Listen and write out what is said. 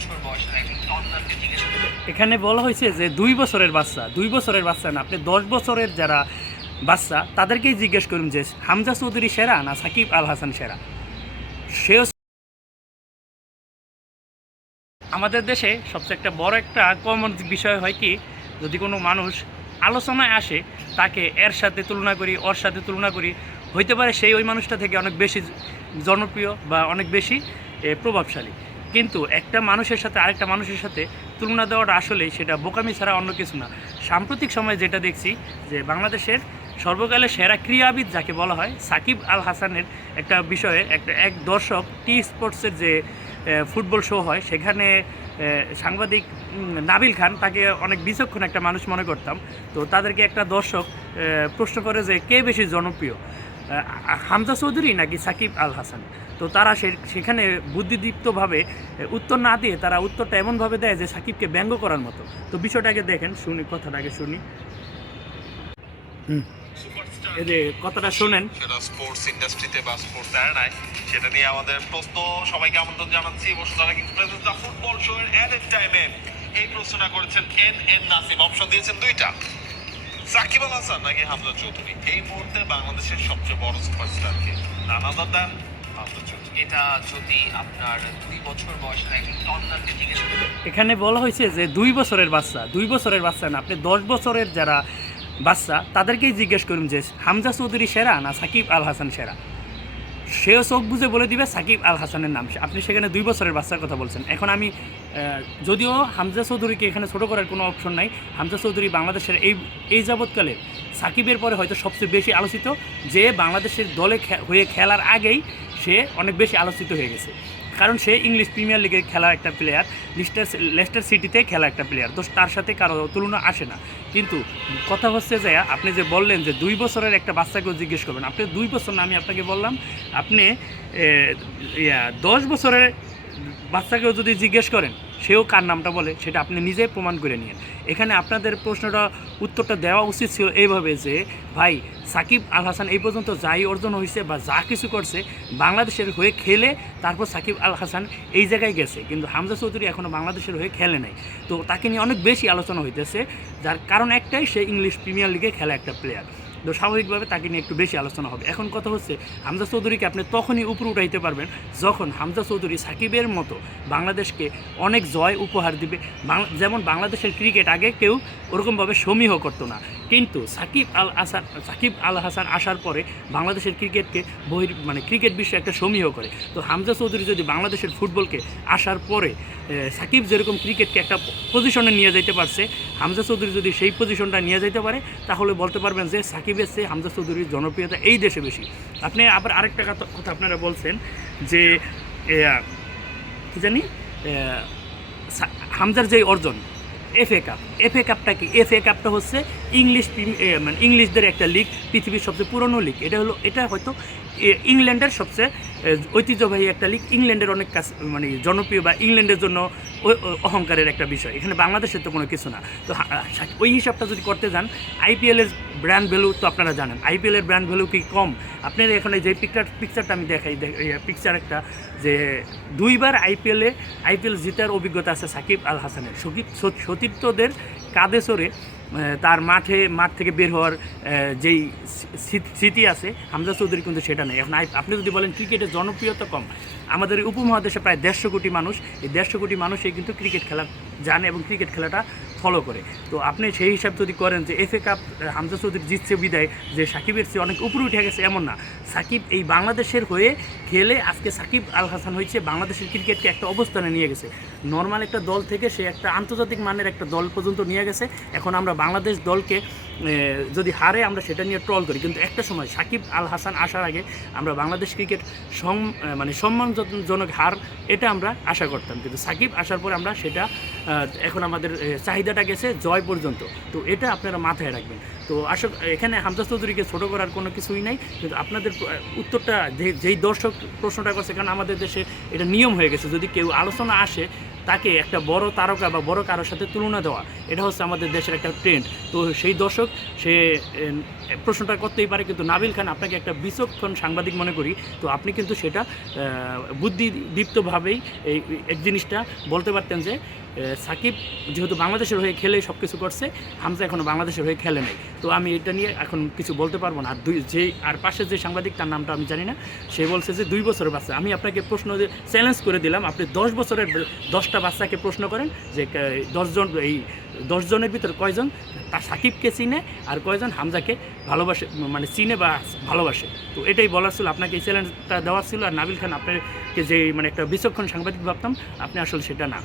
বছর বয়সের একজন টডলারকে জিজ্ঞেস করুন। এখানে বলা হয়েছে যে 2 বছরের বাচ্চা না, আপনি 10 বছরের যারা বাচ্চা তাদেরকেই জিজ্ঞেস করুন যে হামজা চৌধুরী সেরা না সাকিব আল হাসান সেরা। সেও আমাদের দেশে সবচেয়ে একটা বড় একটা কমন বিষয় হয় কি, যদি কোনো মানুষ আলোচনায় আসে তাকে এর সাথে তুলনা করি, ওর সাথে তুলনা করি, হইতে পারে সেই ওই মানুষটা থেকে অনেক বেশি জনপ্রিয় বা অনেক বেশি প্রভাবশালী। কিন্তু একটা মানুষের সাথে আরেকটা মানুষের সাথে তুলনা দেওয়াটা আসলেই সেটা বোকামি ছাড়া অন্য কিছু না। সাম্প্রতিক সময়ে যেটা দেখছি যে বাংলাদেশের সর্বকালের সেরা ক্রীড়াবিদ যাকে বলা হয় সাকিব আল হাসানের একটা বিষয়ে এক দর্শক টি স্পোর্টসের যে ফুটবল শো হয় সেখানে সাংবাদিক নাবিল খান, তাকে অনেক বিচক্ষণ একটা মানুষ মনে করতাম। তো তাদেরকে একটা দর্শক প্রশ্ন করে যে কে বেশি জনপ্রিয়, হামজা চৌধুরী নাকি সাকিব আল হাসান। তো তারা সেখানে বুদ্ধিদীপ্তভাবে উত্তর না দিয়ে তারা উত্তরটা এমনভাবে দেয় যে সাকিবকে ব্যঙ্গ করার মতো। তো বিষয়টাকে দেখেন, শুনি, কথাটাকে শুনি। এই যে কথাটা শোনেন, সেটা স্পোর্টস ইন্ডাস্ট্রিতে বা স্পোর্টস অ্যারেনায়, সেটা নিয়ে আমাদের প্রশ্ন সবাইকে আমন্ত্রণ জানাচ্ছি। Bashundhara Kings presents the football show এর এডেড টাইমে এই প্রশ্নটা করেছেন এন নাসিম। অপশন দিয়েছেন দুইটা, সাকিব আল হাসান নাকি হামজা চৌধুরী। এই মুহূর্তে বাংলাদেশের সবচেয়ে বড় সুপারস্টার কে? নান আদার দ্যান হামজা চৌধুরী। এটা যদি আপনার 2 বছর বয়সের একজন টডলারকে জিজ্ঞেস করুন। এখানে বলা হয়েছে যে 2 বছরের বাচ্চা না, আপনি 10 বছরের যারা বাচ্চা তাদেরকেই জিজ্ঞেস করুন যে হামজা চৌধুরী সেরা না সাকিব আল হাসান সেরা। সেও চোখ বুঝে বলে দিবে সাকিব আল হাসানের নাম। আপনি সেখানে 2 বছরের বাচ্চার কথা বলছেন। এখন আমি যদিও হামজা চৌধুরীকে এখানে ছোটো করার কোনো অপশন নাই, হামজা চৌধুরী বাংলাদেশের এই যাবৎকালে সাকিবের পরে হয়তো সবচেয়ে বেশি আলোচিত, যে বাংলাদেশের দলে হয়ে খেলার আগেই সে অনেক বেশি আলোচিত হয়ে গেছে, কারণ সে ইংলিশ প্রিমিয়ার লিগে খেলা একটা প্লেয়ার, লেস্টার সিটিতে খেলা একটা প্লেয়ার, তো তার সাথে কারো তুলনা আসে না। কিন্তু কথা হচ্ছে যে আপনি যে বললেন যে 2 বছরের একটা বাচ্চাকেও জিজ্ঞেস করবেন, আপনি 2 বছর না, আমি আপনাকে বললাম আপনি 10 বছরের বাচ্চাকেও যদি জিজ্ঞেস করেন সেও কার নামটা বলে সেটা আপনি নিজে প্রমাণ করে নিন। এখানে আপনাদের প্রশ্নটা উত্তরটা দেওয়া উচিত ছিল এইভাবে যে ভাই সাকিব আল হাসান এই পর্যন্ত যাই অর্জন হয়েছে বা যা কিছু করছে বাংলাদেশের হয়ে খেলে তারপর সাকিব আল হাসান এই জায়গায় গেছে, কিন্তু হামজা চৌধুরী এখনও বাংলাদেশের হয়ে খেলে নাই। তো তাকে নিয়ে অনেক বেশি আলোচনা হইতেছে, যার কারণ একটাই, সে ইংলিশ প্রিমিয়ার লিগে খেলা একটা প্লেয়ার। তো স্বাভাবিকভাবে তাকে নিয়ে একটু বেশি আলোচনা হবে। এখন কথা হচ্ছে হামজা চৌধুরীকে আপনি তখনই উপরে উঠাইতে পারবেন যখন হামজা চৌধুরী সাকিবের মতো বাংলাদেশকে অনেক জয় উপহার দিবে। যেমন বাংলাদেশের ক্রিকেট আগে কেউ ওরকমভাবে সমীহ করতো না, কিন্তু সাকিব আল হাসান আসার পরে বাংলাদেশের ক্রিকেটকে ক্রিকেট বিশ্বে একটা সমীহ করে। তো হামজা চৌধুরী যদি বাংলাদেশের ফুটবলকে আসার পরে সাকিব যেরকম ক্রিকেটকে একটা পজিশনে নিয়ে যেতে পারছে, হামজা চৌধুরী যদি সেই পজিশনটা নিয়ে যেতে পারে তাহলে বলতে পারবেন যে সাকিবের চেয়ে হামজা চৌধুরীর জনপ্রিয়তা এই দেশে বেশি। আপনি আবার আরেকটা কথা আপনারা বলছেন যে কী জানি হামজার যে অর্জন এফএ কাপটা কি? এফএ কাপটা হচ্ছে ইংলিশদের একটা লিগ, পৃথিবীর সবচেয়ে পুরনো লিগ। এটা হয়তো ইংল্যান্ডের সবচেয়ে ঐতিহ্যবাহী একটা লিগ, ইংল্যান্ডের অনেক কাছে জনপ্রিয় বা ইংল্যান্ডের জন্য অহংকারের একটা বিষয়। এখানে বাংলাদেশের তো কোনো কিছু না। তো ওই হিসাবটা যদি করতে যান, আইপিএলের ব্র্যান্ড ভ্যালু তো আপনারা জানেন, আইপিএলের ব্র্যান্ড ভ্যালু কি কম? আপনারা এখানে যে পিকচারটা আমি দেখাই, পিকচার একটা যে 2বার আইপিএল জেতার অভিজ্ঞতা আছে সাকিব আল হাসানের। সতীর্থদের কাঁধে চড়ে তার মাঠ থেকে বের হওয়ার যেই স্মৃতি আছে, হামজা চৌধুরী কিন্তু সেটা নেই। এখন আপনি যদি বলেন ক্রিকেটের জনপ্রিয়তা কম, আমাদের উপমহাদেশে প্রায় 150 কোটি মানুষ, এই 150 কোটি মানুষই কিন্তু ক্রিকেট খেলা জানে এবং ক্রিকেট খেলাটা ফলো করে। তো আপনি সেই হিসাব যদি করেন যে এফএ কাপ হামজা চৌধুরী জিতছে বিদায় যে সাকিবের চেয়ে অনেক উপরে উঠে গেছে, এমন না। সাকিব এই বাংলাদেশের হয়ে খেলে আজকে সাকিব আল হাসান হয়েছে বাংলাদেশের ক্রিকেটকে একটা অবস্থানে নিয়ে গেছে। নর্মাল একটা দল থেকে সে একটা আন্তর্জাতিক মানের একটা দল পর্যন্ত নিয়ে গেছে। এখন আমরা বাংলাদেশ দলকে যদি হারে আমরা সেটা নিয়ে ট্রল করি, কিন্তু একটা সময় সাকিব আল হাসান আসার আগে আমরা বাংলাদেশ ক্রিকেট সম্মানজনক হার এটা আমরা আশা করতাম, কিন্তু সাকিব আসার পরে আমরা সেটা এখন আমাদের চাহিদাটা গেছে জয় পর্যন্ত। তো এটা আপনারা মাথায় রাখবেন। তো আসলে এখানে হামজা চৌধুরীকে ছোটো করার কোনো কিছুই নাই, কিন্তু আপনাদের উত্তরটা যেই দর্শক প্রশ্নটা করছে, কারণ আমাদের দেশে এটা নিয়ম হয়ে গেছে, যদি কেউ আলোচনা আসে তাকে একটা বড় তারকা বা বড় কারোর সাথে তুলনা দেওয়া, এটা হচ্ছে আমাদের দেশের একটা ট্রেন্ড। তো সেই দর্শক সে প্রশ্নটা করতেই পারে, কিন্তু নাবিল খান আপনাকে একটা বিচক্ষণ সাংবাদিক মনে করি, তো আপনি কিন্তু সেটা বুদ্ধিদীপ্তভাবেই এই জিনিসটা বলতে পারতেন যে সাকিব যেহেতু বাংলাদেশের হয়ে খেলে সব কিছু করছে, হামজা এখনও বাংলাদেশের হয়ে খেলে নাই, তো আমি এটা নিয়ে এখন কিছু বলতে পারবো না। আর পাশে যে সাংবাদিক, তার নামটা আমি জানি না, সে বলছে যে 2 বছরের বাচ্চা। আমি আপনাকে প্রশ্ন চ্যালেঞ্জ করে দিলাম, আপনি 10 বছরের 10টা বাচ্চাকে প্রশ্ন করেন যে 10 জনের ভিতর কয়জন তা সাকিবকে চিনে আর কয়জন হামজাকে ভালোবাসে, মানে চিনে বা ভালোবাসে। তো এটাই বলার ছিল, আপনাকে এই চ্যালেঞ্জটা দেওয়ার ছিল। আর নাবিল খান আপনাকে যে মানে একটা বিচক্ষণ সাংবাদিক ভাবতাম, আপনি আসলে সেটা না।